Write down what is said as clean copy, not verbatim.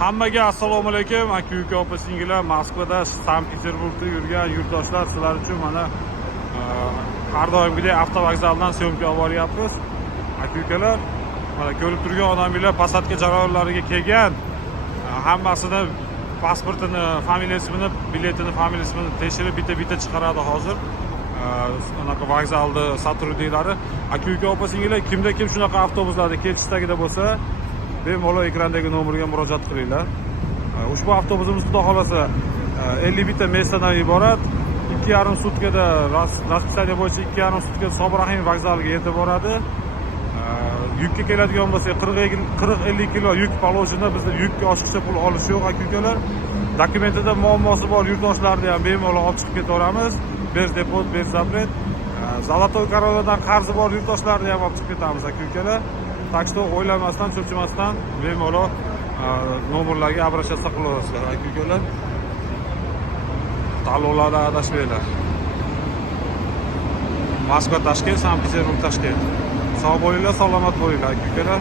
Hammaga assalomu alaykum, aka-uka, opa-singillar. Moskvada, Sankt-Peterburgda yurgan yurtdoshlar, sizlar uchun mana har doimgidek avtovokzaldan syomka olib boryapmiz. Aka-ukalar, mana ko'rib turgan odamlar pasatka jarayonlariga kelgan, hammasini pasportini, familiyasini, biletini, familiyasini tekshirib bitta-bitta chiqaradi hozir. Anaqa vokzalda sotrudniklari. Aka-uka, opa-singillar, kimda kim shunaqa avtobuslarda kelishistagida bo'lsa, bemalol ekrandagi nomerga murojaat qilinglar. Ushbu avtobusimiz xudo xolasa 51 ta mestadan iborat. 2,5 sutkada raspisiya bo'yicha 2,5 sutkada Sobir Rahimov vokzaliga yetib boradi. Yukka keladigan bo'lsa 40-50 kilo yuk poложено. Bizda yukka oshiqcha pul olish yo'q, aka-ukalar. Dokumentida muammosi bor yurtdoshlarni ham bemalol olib chiqib ketaveramiz. Bez depot, bez zapret. Zolotoy Koroladan qarzi bor yurtdoshlarni ham olib chiqib ketamiz, aka-ukalar. Так что o'ylamasdan, cho'chimasdan bemalol nomerlarga обращаться qilaverasizlar, aka-ukalar. Tanlovlarda adashmanglar. Moskva Toshkent, Sankt-Peterburg Toshkent. Sog' bo'linglar, salomat bo'linglar, aka-ukalar.